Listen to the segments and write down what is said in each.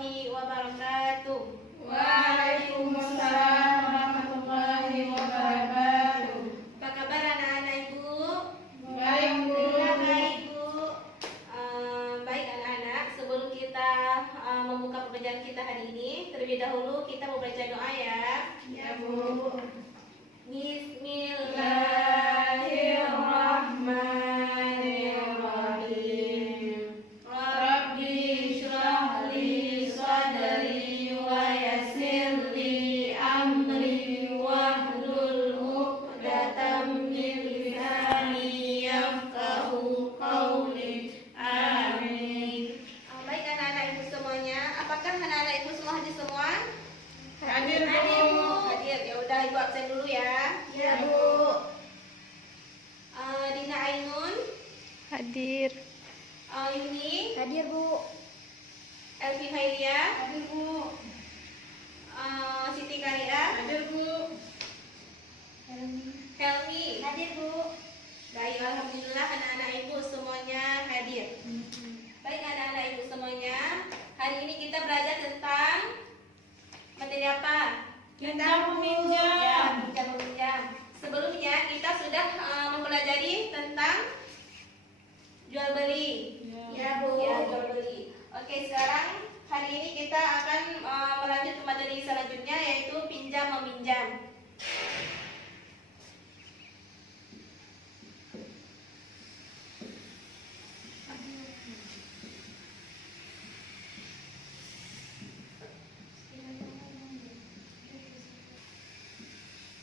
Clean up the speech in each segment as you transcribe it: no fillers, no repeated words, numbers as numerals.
warahmatullahi wabarakatuh. Waalaikumsalam warahmatullahi wabarakatuh. Apa kabar anak-anak Ibu? Baik, Bu. Baik, Bu. Baik anak-anak, sebelum kita membuka pembelajaran kita hari ini, terlebih dahulu kita mau baca doa ya. Ya, Bu. Bismillahirrahmanirrahim. Rabbi shrah li sadri wa yassir li amri wahlul 'uqdatam min lisani yafqahu qawli. Amin. Baik anak-anak Ibu semuanya, apakah anak-anak Ibu semua hadir semua? Hadir, Bu. Hadir. Ya udah Ibu absen dulu ya. Ya, Bu. Dina Ainun, Hadir. Yuni, Hadir, Bu. Elvi Khairia, Hadir, Bu. Siti Karia, Hadir, Bu. Helmi. Hadir, Bu. Baik, alhamdulillah anak-anak Ibu semuanya hadir. Baik anak-anak Ibu semuanya, hari ini kita belajar tentang materi apa? Pinjam meminjam. Ya, pinjam meminjam. Sebelumnya kita sudah mempelajari tentang jual beli. Ya, Bu. Ya, jual beli. Oke, sekarang hari ini kita akan melanjut ke materi selanjutnya yaitu pinjam meminjam.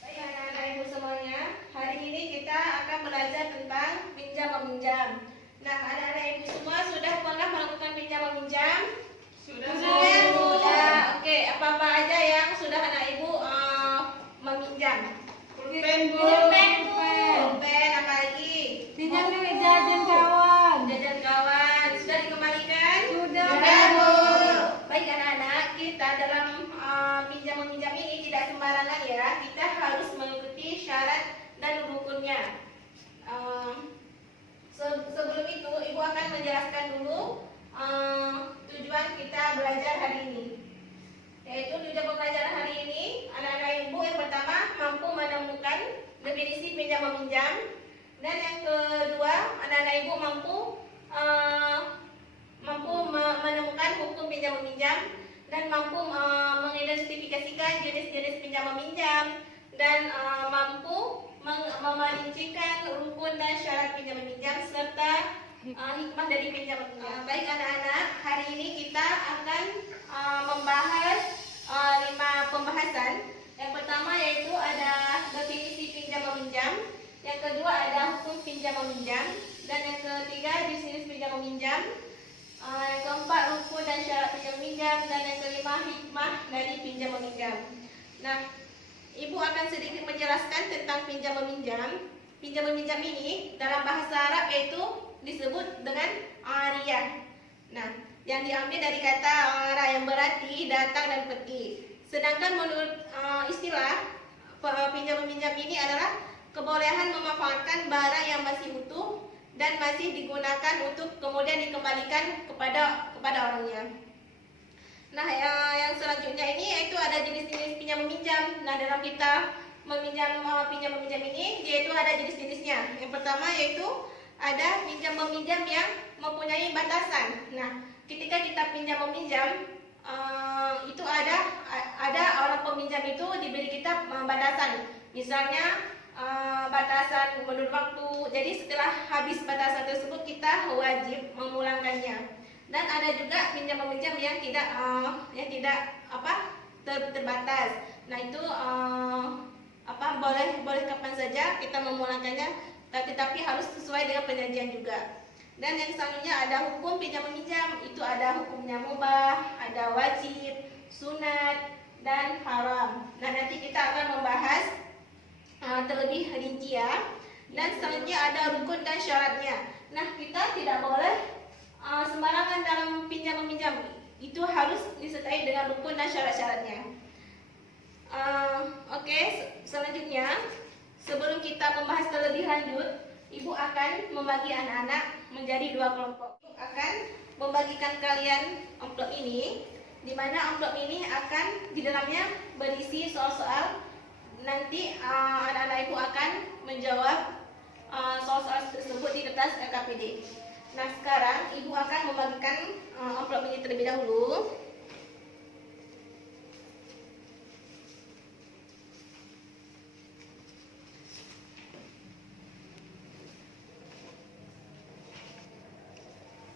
Baik anak-anak Ibu semuanya, hari ini kita akan belajar tentang pinjam meminjam. Nah, anak-anak Ibu semua sudah pernah melakukan pinjam meminjam? Sudah, Sudah. Oke, apa-apa aja yang sudah anak Ibu meminjam? Pulpen, Bu. Pulpen, Bu. Pulpen, apa lagi? Pinjam duit jajan kawan. Jajan kawan. Sudah dikembalikan? Sudah. Sudah, Bu. Baik anak-anak, kita dalam pinjam meminjam ini tidak sembarangan ya. Kita harus mengikuti syarat dan rukunnya. Sebelum itu, Ibu akan menjelaskan dulu tujuan kita belajar hari ini. Yaitu tujuan pembelajaran hari ini, anak-anak Ibu yang pertama mampu menemukan definisi pinjam meminjam, dan yang kedua anak-anak Ibu mampu menemukan hukum pinjam meminjam, dan mampu mengidentifikasikan jenis-jenis pinjam meminjam, dan mampu memerincikan rukun dan syarat pinjam meminjam serta hikmah dari pinjam meminjam. Baik anak-anak, hari ini kita akan membahas 5 pembahasan. Yang pertama yaitu ada definisi pinjam meminjam, yang kedua ada hukum pinjam meminjam, dan yang ketiga jenis pinjam meminjam, yang keempat rukun dan syarat pinjam meminjam, dan yang kelima hikmah dari pinjam meminjam. Nah, Ibu akan sedikit menjelaskan tentang pinjam meminjam. Pinjam meminjam ini dalam bahasa Arab yaitu disebut dengan ariyah. Nah, yang diambil dari kata ara yang berarti datang dan pergi. Sedangkan menurut istilah pinjam meminjam ini adalah kebolehan memanfaatkan barang yang masih utuh dan masih digunakan untuk kemudian dikembalikan kepada orangnya. Nah, yang selanjutnya ini yaitu ada jenis-jenis pinjam meminjam. Nah, dalam kita meminjam pinjam meminjam ini yaitu ada jenis-jenisnya. Yang pertama yaitu ada pinjam meminjam yang mempunyai batasan. Nah, ketika kita pinjam meminjam itu ada orang peminjam itu diberi kita batasan. Misalnya batasan menurut waktu. Jadi setelah habis batasan tersebut kita wajib memulangkannya. Dan ada juga pinjam meminjam yang tidak terbatas. Nah, itu boleh kapan saja kita memulangkannya, tetapi harus sesuai dengan perjanjian juga. Dan yang selanjutnya ada hukum pinjam meminjam. Itu ada hukumnya mubah, ada wajib, sunat, dan haram. Nah, nanti kita akan membahas terlebih rinci ya. Dan selanjutnya ada rukun dan syaratnya. Nah, kita tidak boleh sembarangan dalam pinjam meminjam. Itu harus disertai dengan rukun dan syarat-syaratnya. Oke, selanjutnya sebelum kita membahas terlebih lanjut, Ibu akan membagi anak-anak menjadi 2 kelompok. Ibu akan membagikan kalian amplop ini di mana amplop ini akan di dalamnya berisi soal-soal. Nanti anak-anak ibu akan menjawab soal-soal tersebut di kertas LKPD. Nah, sekarang ibu akan membagikan amplop ini terlebih dahulu.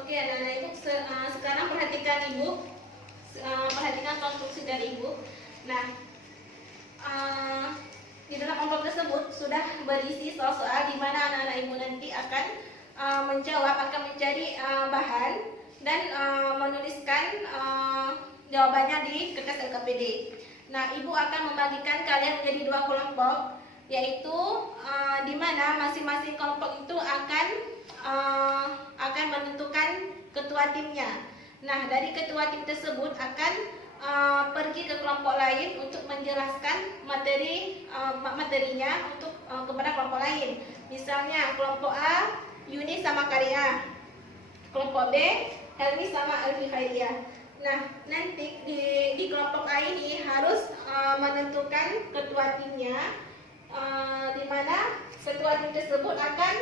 Oke, anak-anak ibu, sekarang perhatikan ibu, perhatikan konstruksi dari ibu. Nah, di dalam amplop tersebut sudah berisi soal-soal di mana anak-anak ibu nanti akan menjawab, akan mencari bahan dan menuliskan jawabannya di kertas LKPD. Nah, ibu akan membagikan kalian menjadi 2 kelompok, yaitu di mana masing-masing kelompok itu akan menentukan ketua timnya. Nah, dari ketua tim tersebut akan pergi ke kelompok lain untuk menjelaskan materinya untuk kepada kelompok lain. Misalnya kelompok A, Yuni sama Karya, kelompok B, Helmi sama Alfi Khairiyah. Nah, nanti di kelompok A ini harus menentukan ketua timnya, di mana ketua tim tersebut akan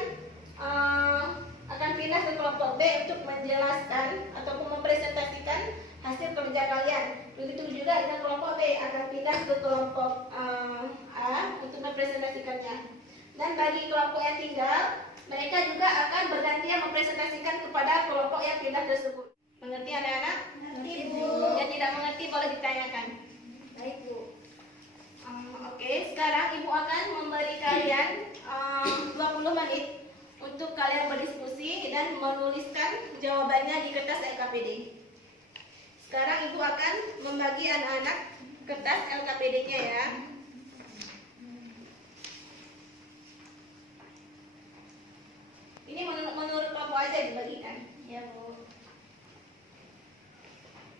pindah ke kelompok B untuk menjelaskan ataupun mempresentasikan hasil kerja kalian. Begitu juga dengan kelompok B akan pindah ke kelompok A untuk mempresentasikannya. Dan bagi kelompok yang tinggal, mereka juga akan bergantian mempresentasikan kepada kelompok yang pindah tersebut. Mengerti anak-anak? Mengerti, Bu. Yang tidak mengerti boleh ditanyakan. Baik, Bu. Oke, sekarang ibu akan memberi kalian 20 menit untuk kalian berdiskusi dan menuliskan jawabannya di kertas LKPD. Sekarang ibu akan membagi anak-anak kertas LKPD-nya ya. Ini menurut kelompok aja dibagikan. Ya, Bu.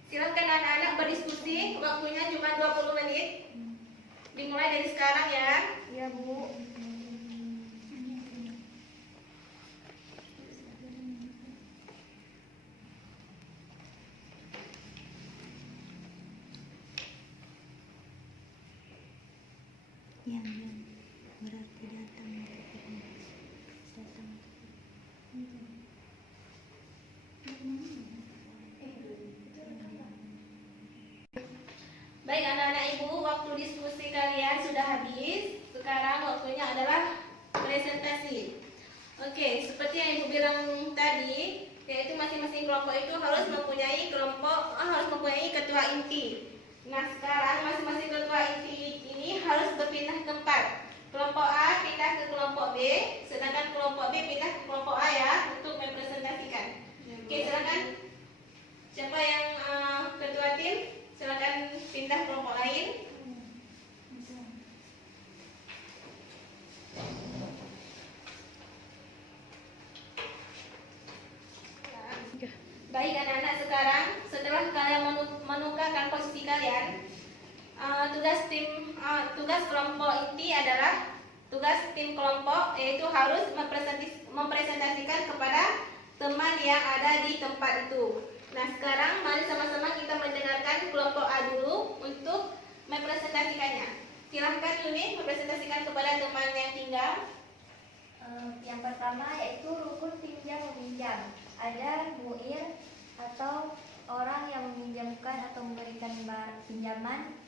Silakan anak-anak berdiskusi, waktunya cuma 20 menit. Dimulai dari sekarang ya. Ya, Bu. Yang berarti datang. Baik anak-anak ibu, waktu diskusi kalian sudah habis. Sekarang waktunya adalah presentasi. Oke, seperti yang ibu bilang tadi, yaitu masing-masing kelompok itu harus mempunyai ketua inti. Nah, sekarang masing-masing ketua inti ini harus berpindah tempat. Kelompok A pindah ke kelompok B, sedangkan kelompok B pindah ke kelompok A ya untuk mempresentasikan. Oke, silakan. Siapa yang ketua tim? Silakan pindah kelompok lain. Baik anak-anak, sekarang setelah kalian menukarkan posisi kalian, tugas kelompok inti adalah tugas tim kelompok, yaitu harus mempresentasikan kepada teman yang ada di tempat itu. Nah, sekarang mari sama-sama kita mendengarkan kelompok A dulu untuk mempresentasikannya. Silahkan Yuni mempresentasikan kepada teman yang tinggal. Yang pertama yaitu rukun pinjam meminjam. Ada muir atau orang yang meminjamkan atau memberikan pinjaman,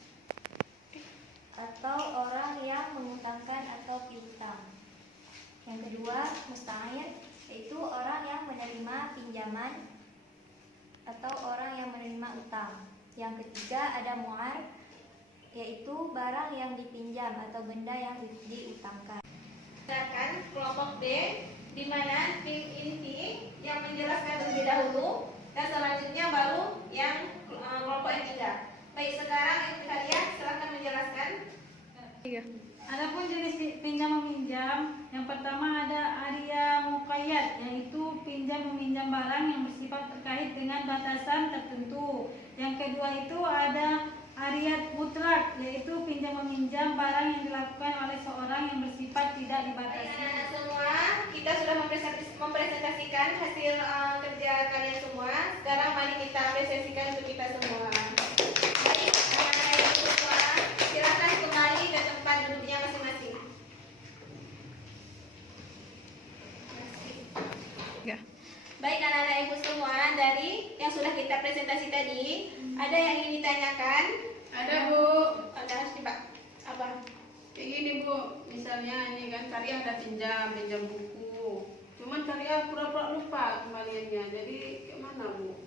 atau orang yang mengutangkan atau piutang. Yang kedua musta'ir, yaitu orang yang menerima pinjaman atau orang yang menerima utang. Yang ketiga ada mu'ar, yaitu barang yang dipinjam atau benda yang diutangkan. Silakan kelompok D, di mana tim inti yang menjelaskan terlebih dahulu dan selanjutnya baru yang kelompok yang tinggal. Baik, sekarang kalian silakan menjelaskan. Adapun jenis pinjam meminjam, yang pertama ada Arya Muqayyad, yaitu pinjam meminjam barang yang bersifat terkait dengan batasan tertentu. Yang kedua itu ada Ariyat mutlak, yaitu pinjam meminjam barang yang dilakukan oleh seorang yang bersifat tidak Baik dibatasi. anak-anak semua, kita sudah mempresentasikan hasil kerja kalian semua. Sekarang mari kita apresiasikan untuk kita semua. dari yang sudah kita presentasi tadi, ada yang ingin ditanyakan? Ada Bu. Ada Pak. Apa? Kayak gini Bu, misalnya ini kan Karya ada pinjam buku. Cuman Karya pura-pura lupa kembaliannya. Jadi gimana Bu?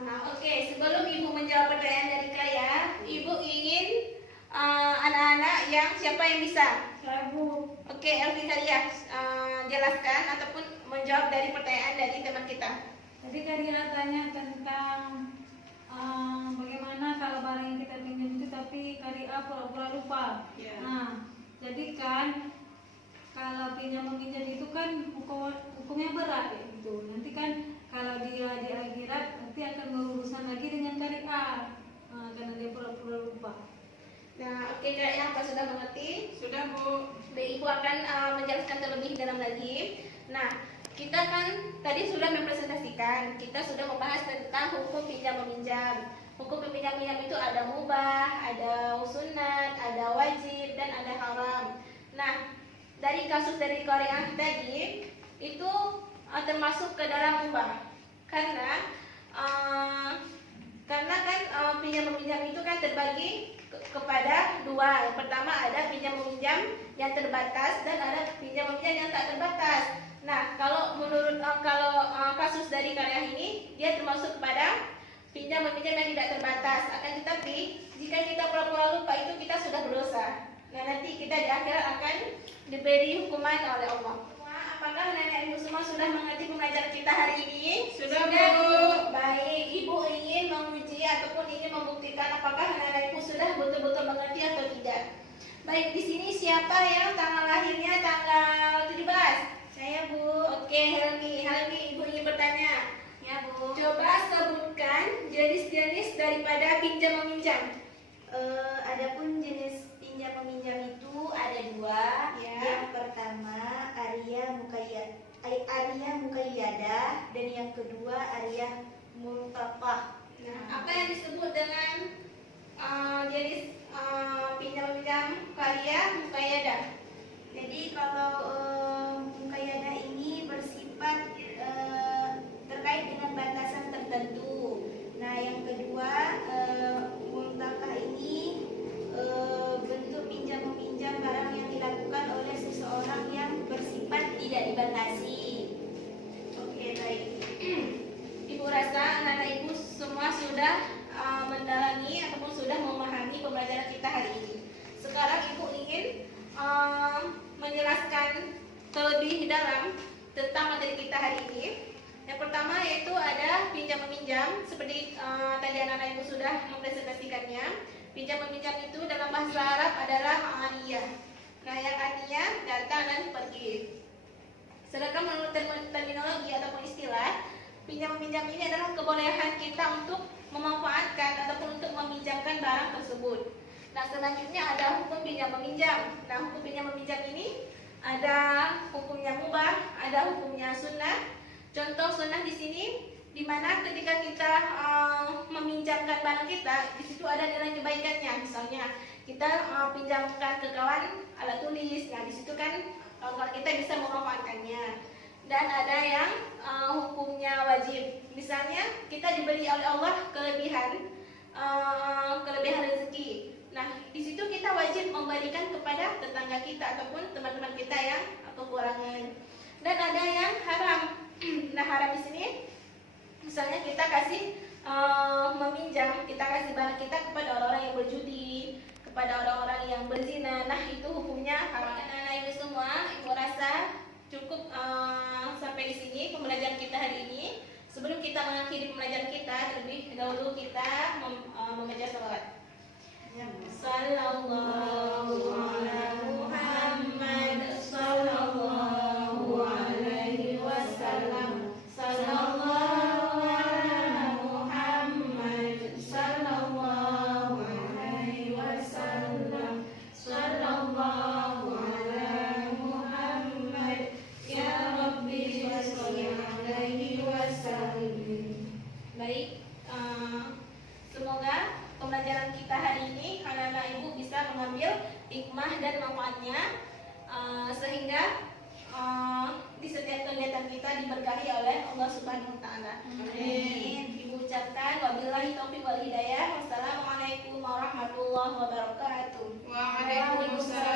Nah, oke, sebelum Ibu menjawab pertanyaan dari Kaya, Ibu ingin anak-anak yang siapa yang bisa? Saya Bu. Oke, Elvi Kaya, jelaskan ataupun menjawab dari pertanyaan dari teman kita. Tadi Karya tanya tentang bagaimana kalau barang yang kita pinjam itu tapi Karya pura-pura lupa. Ya. Nah, jadi kan kalau pinjam meminjam itu kan hukumnya berat ya gitu. Nanti kan kalau dia di akhirat nanti akan berurusan lagi dengan Karya karena dia pura-pura lupa. Nah, oke Kak, yang apa sudah mengerti? Sudah Bu. Baik, Ibu akan menjelaskan terlebih dalam lagi. Nah, kita kan tadi sudah mempresentasikan, kita sudah membahas tentang hukum pinjam meminjam. Hukum pinjam meminjam itu ada mubah, ada sunat, ada wajib, dan ada haram. Nah, dari kasus dari Korea tadi itu termasuk ke dalam mubah, karena kan pinjam meminjam itu kan terbagi kepada dua. Yang pertama ada pinjam meminjam yang terbatas dan ada pinjam meminjam yang tak terbatas. Nah, kalau menurut kasus dari Karya ini dia termasuk kepada pinjam meminjam yang tidak terbatas. Akan tetapi jika kita pura-pura lupa itu kita sudah berdosa. Nah, nanti kita di akhirat akan diberi hukuman oleh Allah. Apakah nenek ibu semua sudah mengerti pembelajaran kita hari ini? Sudah, Bu. Baik, Ibu ingin menguji ataupun ingin membuktikan apakah nenek ibu sudah betul-betul mengerti atau tidak. Baik, di sini siapa yang tanggal lahirnya tanggal 17? Saya Bu. Oke, Helmi, Ibu ingin bertanya. Ya Bu. Coba sebutkan jenis-jenis daripada pinjam meminjam. Adapun jenis pinjam meminjam itu ada dua. Ya. Yang pertama Arya Mukayyadah dan yang kedua Arya Multaqah. Nah, apa yang disebut dengan jenis pinjam meminjam karya muqayyadah? Jadi kalau Mukayyadah ini bersifat terkait dengan batasan tertentu. Nah, yang kedua Multaqah ini bentuk pinjam meminjam barang yang dilakukan oleh seseorang yang bersifat tidak dibatasi. Oke, baik. Ibu rasa anak-anak ibu semua sudah mendalami ataupun sudah memahami pembelajaran kita hari ini. Sekarang ibu ingin menjelaskan terlebih dalam tentang materi kita hari ini. Yang pertama yaitu ada pinjam meminjam, seperti tadi anak-anak ibu sudah mempresentasikannya. Pinjam meminjam itu dalam bahasa Arab adalah aniyah. Nah, yang aniyah datang dan pergi. Sedangkan menurut terminologi ataupun istilah, pinjam meminjam ini adalah kebolehan kita untuk memanfaatkan ataupun untuk meminjamkan barang tersebut. Nah, selanjutnya ada hukum pinjam meminjam. Nah, hukum pinjam meminjam ini ada hukumnya mubah, ada hukumnya sunnah. Contoh sunnah di sini, di mana ketika kita meminjamkan barang kita, di situ ada nilai kebaikannya. Misalnya kita pinjamkan ke kawan alat tulis, nah di situ kan kawan kita bisa memanfaatkannya. Dan ada yang hukumnya wajib. Misalnya kita diberi oleh Allah kelebihan rezeki. Nah, di situ kita wajib memberikan kepada tetangga kita ataupun teman-teman kita yang kekurangan. Dan ada yang haram. Nah, haram di sini misalnya kita kasih meminjam, kita kasih barang kita kepada orang-orang yang berjudi, kepada orang-orang yang berzina. Nah, itu hukumnya haram. Anak-anak ibu semua, ibu rasa cukup sampai di sini pembelajaran kita hari ini. Sebelum kita mengakhiri pembelajaran kita, terlebih dahulu kita membaca salawat. Sallallahu ala Muhammad, sallallahu alaihi wasallam, sallallahu ala Muhammad, sallallahu alaihi wasallam, sallallahu ala Muhammad, ya Rabbi sholli alaihi wasallim. Baik, semoga pembelajaran kita hari ini anak-anak ibu bisa mengambil hikmah dan manfaatnya, sehingga di setiap kegiatan kita diberkahi oleh Allah Subhanahu wa taala. Amin. Ibu ucapkan wabillahi taufiq wal hidayah. Wassalamualaikum warahmatullahi wabarakatuh. Waalaikumsalam